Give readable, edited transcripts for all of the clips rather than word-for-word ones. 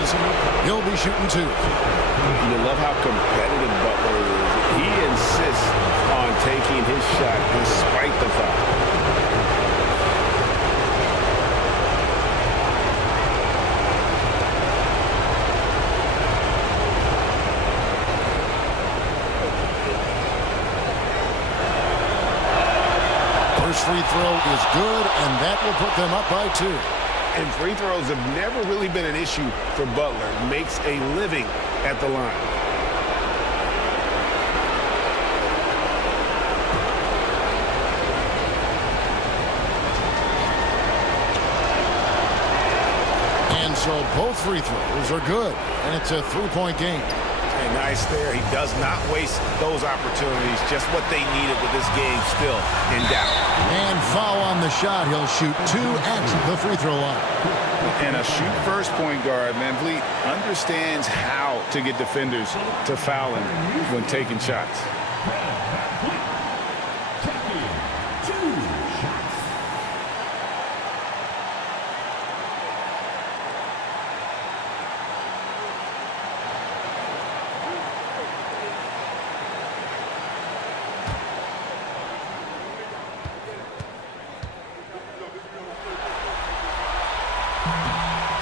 season. He'll be shooting 2. You love how competitive Butler is. He insists on taking his shot despite the foul. First free throw is good, and that will put them up by 2. And free throws have never really been an issue for Butler. Makes a living at the line. And so both free throws are good, and it's a 3-point game. And nice there. He does not waste those opportunities. Just what they needed with this game still in doubt. And foul on the shot. He'll shoot 2 at the free throw line. And a shoot-first point guard, Van Vliet, understands how to get defenders to foul him when taking shots.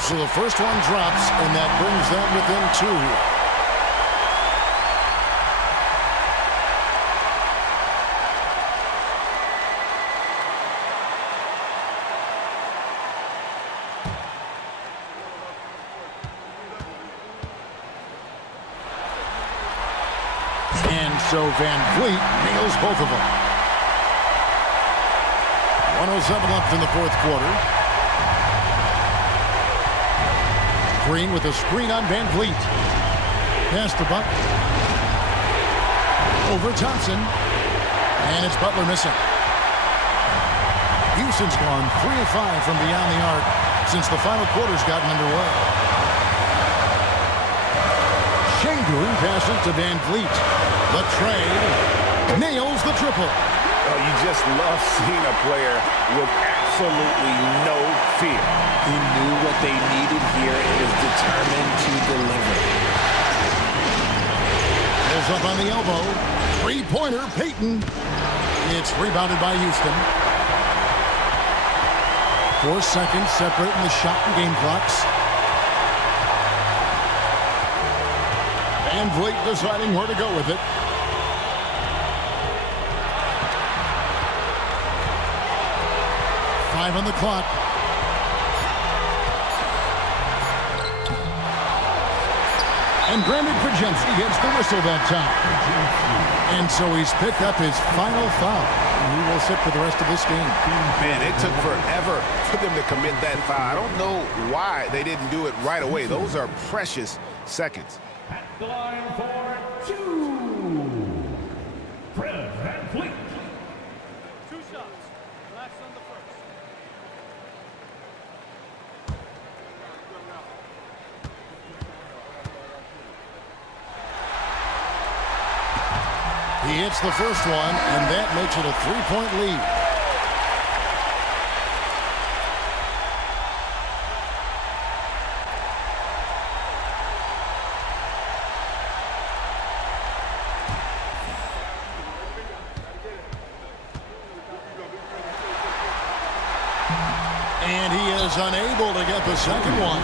So the first one drops, and that brings them within 2. And so Van Vliet nails both of them. 1:07 left in the fourth quarter. Green with a screen on Van Vliet. Pass to Buck. Over Thompson. And it's Butler missing. Houston's gone 3 of 5 from beyond the arc since the final quarter's gotten underway. Şengün passes to Van Vliet. The trade nails the triple. Oh, you just love seeing a player with absolutely no fear. He knew what they needed here and was determined to deliver. Pulls up on the elbow. Three-pointer, Payton. It's rebounded by Houston. 4 seconds separating the shot and game clocks. Van Vliet deciding where to go with it. Five on the clock. And Brandon Pajemski gets the whistle that time. And so he's picked up his final foul. And he will sit for the rest of this game. Man, it took forever for them to commit that foul. I don't know why they didn't do it right away. Those are precious seconds. At the line for 2, Fred Van Vliet. 2 shots. Last on the first. He hits the first one, and that makes it a 3-point lead. And he is unable to get the second one.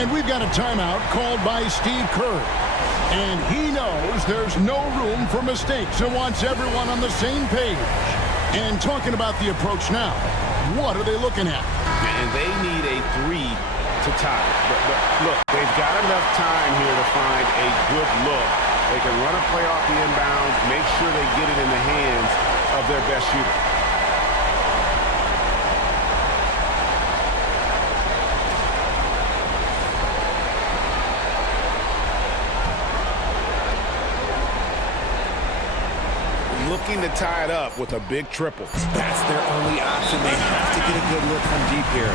And we've got a timeout called by Steve Kerr. And he knows there's no room for mistakes and wants everyone on the same page. And talking about the approach now, what are they looking at? And they need a 3 to tie. But look, they've got enough time here to find a good look. They can run a play off the inbounds, make sure they get it in the hands of their best shooter. Looking to tie it up with a big triple. That's their only option. They have to get a good look from deep here.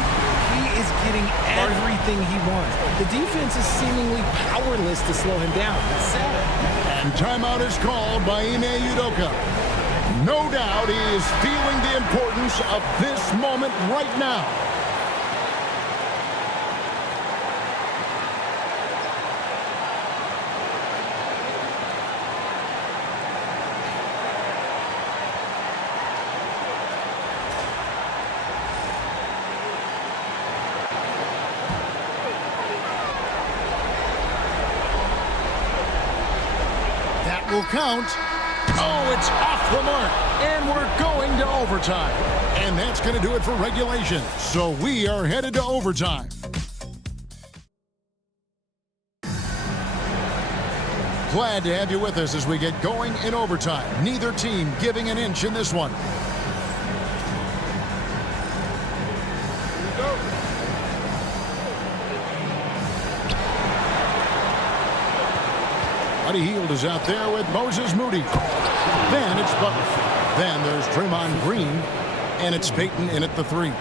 He is getting everything he wants. The defense is seemingly powerless to slow him down. It's sad. And timeout is called by Ime Udoka. No doubt he is feeling the importance of this moment right now. will count. Oh, it's off the mark. And we're going to overtime. And that's going to do it for regulation. So we are headed to overtime. Glad to have you with us as we get going in overtime. Neither team giving an inch in this one. Buddy Hield is out there with Moses Moody. Then it's Butler. Then there's Draymond Green. And it's Payton in at the 3.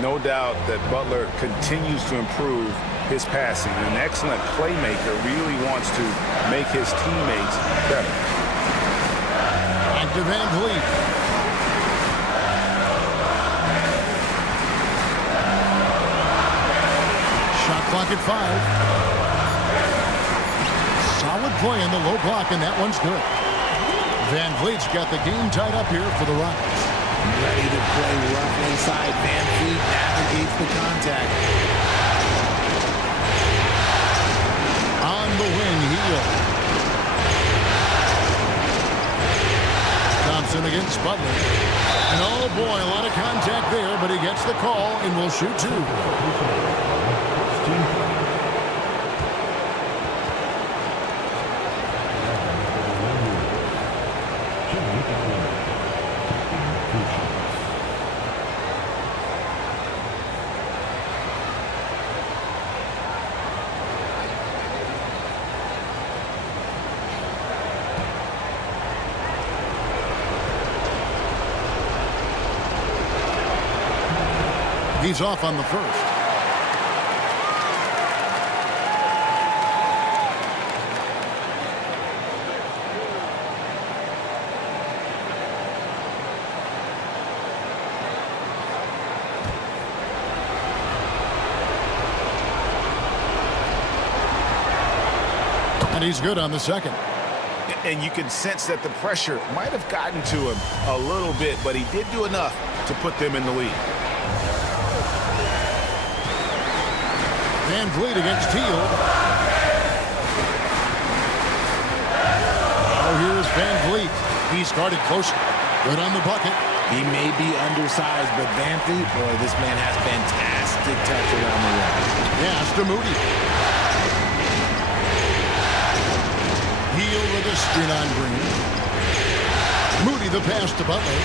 No doubt that Butler continues to improve his passing. An excellent playmaker, really wants to make his teammates better. Back to Van Vliet. Shot clock at 5. Solid play in the low block, and that one's good. Van Vliet's got the game tied up here for the Rockets. Ready to play rough inside. Van Vliet navigates the contact. On the wing, Hield. Thompson against Butler. And oh boy, a lot of contact there, but he gets the call and will shoot 2. He's off on the first. And he's good on the second. And you can sense that the pressure might have gotten to him a little bit, but he did do enough to put them in the lead. Van Vliet against Hield. Oh, here's Van Vliet. He's guarded close. Good on the bucket. He may be undersized, but Van Vliet, boy, this man has fantastic touch around the rim. Yes, to Moody. Hield with a screen on Green. Moody the pass to Butler.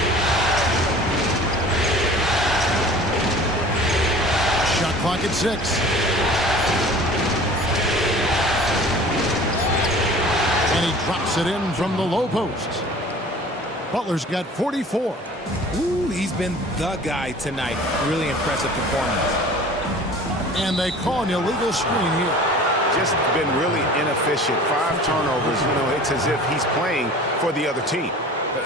Shot clock at 6. And he drops it in from the low post. Butler's got 44. Ooh, he's been the guy tonight. Really impressive performance. And they call an illegal screen here. Just been really inefficient. 5 turnovers. You know, it's as if he's playing for the other team.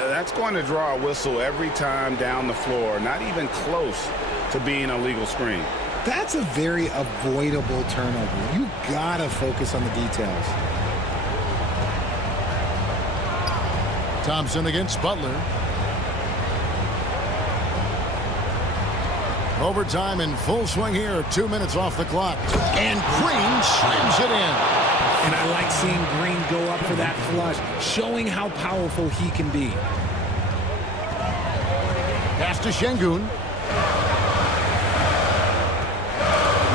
That's going to draw a whistle every time down the floor. Not even close to being a legal screen. That's a very avoidable turnover. You gotta focus on the details. Thompson against Butler. Overtime in full swing here. 2 minutes off the clock. And Green slams it in. And I like seeing Green go up for that flush, showing how powerful he can be. Pass to Şengün.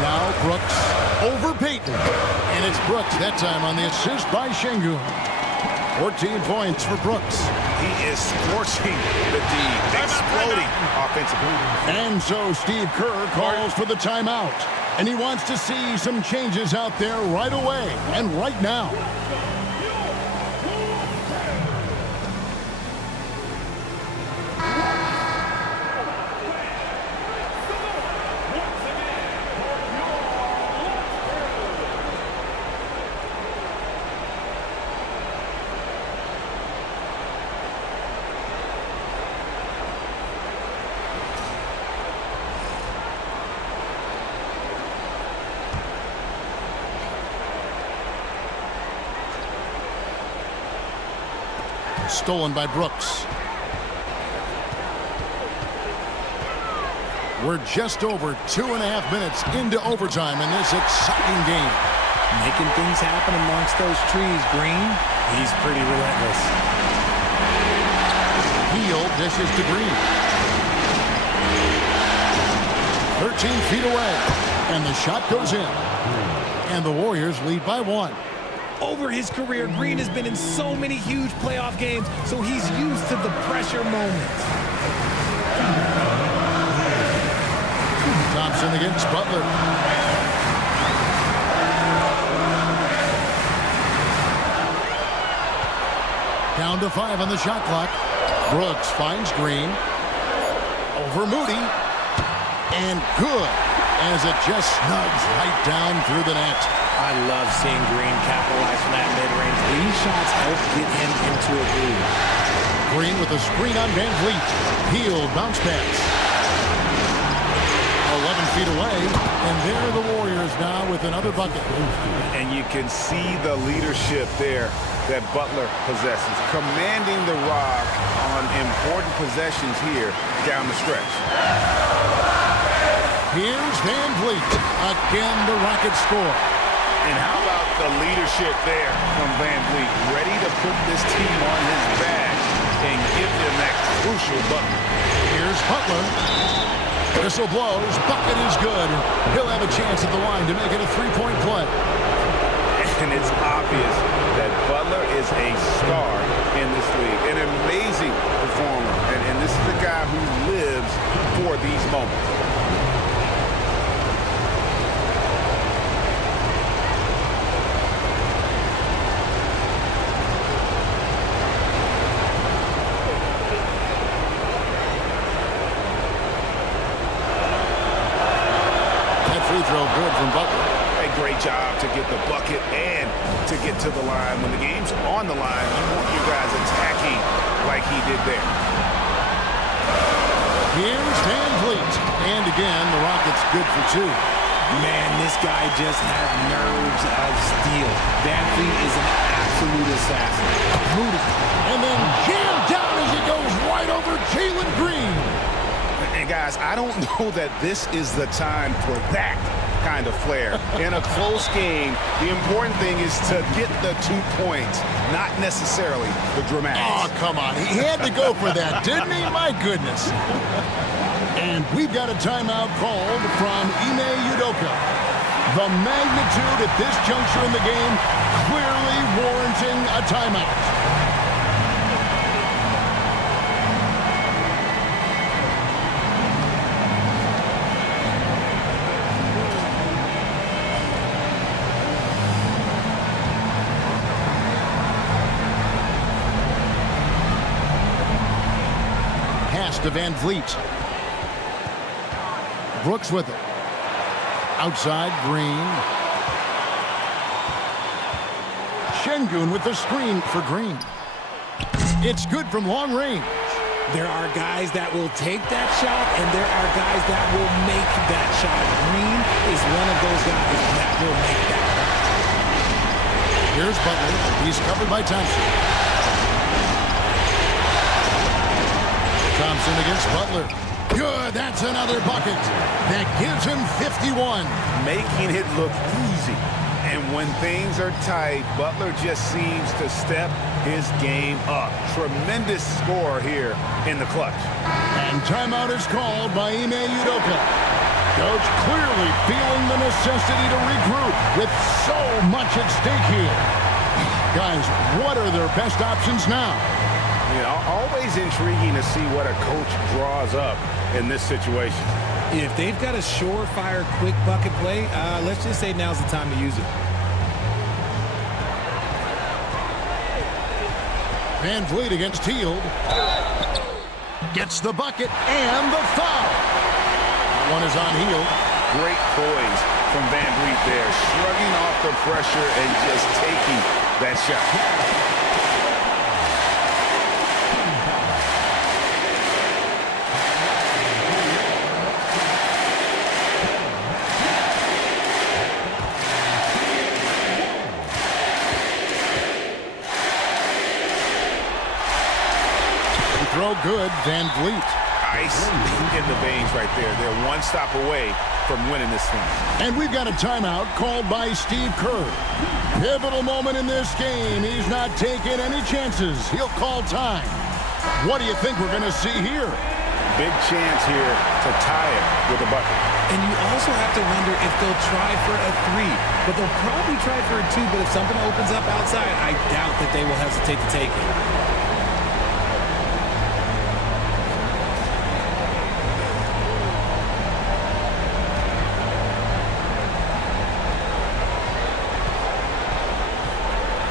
Now Brooks over Payton. And it's Brooks that time on the assist by Şengün. 14 points for Brooks. He is scorching the D, exploding offensively. And so Steve Kerr calls for the timeout. And he wants to see some changes out there right away and right now. Stolen by Brooks. We're just over 2.5 minutes into overtime in this exciting game. Making things happen amongst those trees, Green. He's pretty relentless. Hield dishes to Green. 13 feet away. And the shot goes in. And the Warriors lead by 1. Over his career, Green has been in so many huge playoff games, so he's used to the pressure moments. Thompson against Butler. Down to 5 on the shot clock. Brooks finds Green. Over Moody. And good, as it just snugs right down through the net. I love seeing Green capitalize from that mid-range. These shots help get him into a groove. Green with a screen on Van Vliet. Hield bounce pass. 11 feet away, and there are the Warriors now with another bucket. And you can see the leadership there that Butler possesses, commanding the rock on important possessions here down the stretch. Here's Van Vliet. Again, the Rockets score. And how about the leadership there from Van Vliet, ready to put this team on his back and give them that crucial bucket. Here's Butler. Whistle blows. Bucket is good. He'll have a chance at the line to make it a three-point play. And it's obvious that Butler is a star in this league, an amazing performer. And this is the guy who lives for these moments. Free throw good from Butler. A great job to get the bucket and to get to the line. When the game's on the line, you want your guys attacking like he did there. Here's Van Vliet. And again, the Rockets good for 2. Man, this guy just has nerves of steel. Van Vliet is an absolute assassin. Moody. And then jammed down as he goes right over Jalen Green. And guys, I don't know that this is the time for that kind of flair. In a close game, the important thing is to get the 2 points, not necessarily the dramatics. Oh, come on. He had to go for that, didn't he? My goodness. And we've got a timeout called from Ime Udoka. The magnitude at this juncture in the game clearly warranting a timeout. To Van Vliet. Brooks with it. Outside, Green. Şengün with the screen for Green. It's good from long range. There are guys that will take that shot, and there are guys that will make that shot. Green is one of those guys that will make that shot. Here's Butler. He's covered by Thompson. Thompson against Butler. Good, that's another bucket. That gives him 51. Making it look easy. And when things are tight, Butler just seems to step his game up. Tremendous score here in the clutch. And timeout is called by Ime Udoka. Coach clearly feeling the necessity to regroup with so much at stake here. Guys, what are their best options now? You know, always intriguing to see what a coach draws up in this situation. If they've got a surefire quick bucket play, let's just say now's the time to use it. Van Vliet against Hield. Gets the bucket and the foul. One is on Hield. Great poise from Van Vliet there, shrugging off the pressure and just taking that shot. Throw good, Van Vliet. Ice in the veins right there. They're one stop away from winning this thing. And we've got a timeout called by Steve Kerr. Pivotal moment in this game. He's not taking any chances. He'll call time. What do you think we're going to see here? Big chance here to tie it with a bucket. And you also have to wonder if they'll try for a 3. But they'll probably try for a 2. But if something opens up outside, I doubt that they will hesitate to take it.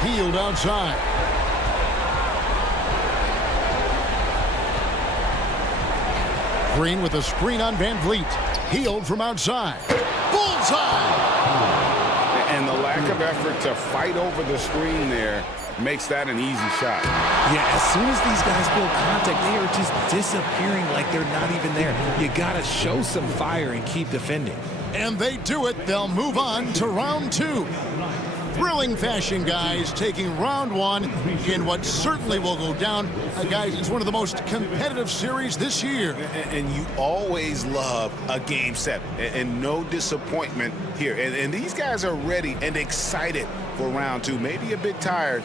Healed outside. Green with a screen on Van Vliet. Healed from outside. Bullseye! And the lack of effort to fight over the screen there makes that an easy shot. Yeah, as soon as these guys feel contact, they are just disappearing like they're not even there. You got to show some fire and keep defending. And they do it. They'll move on to round 2. Thrilling fashion, guys, taking round 1 in what certainly will go down. Guys, it's one of the most competitive series this year. And you always love a game 7, and no disappointment here. And these guys are ready and excited for round 2. Maybe a bit tired,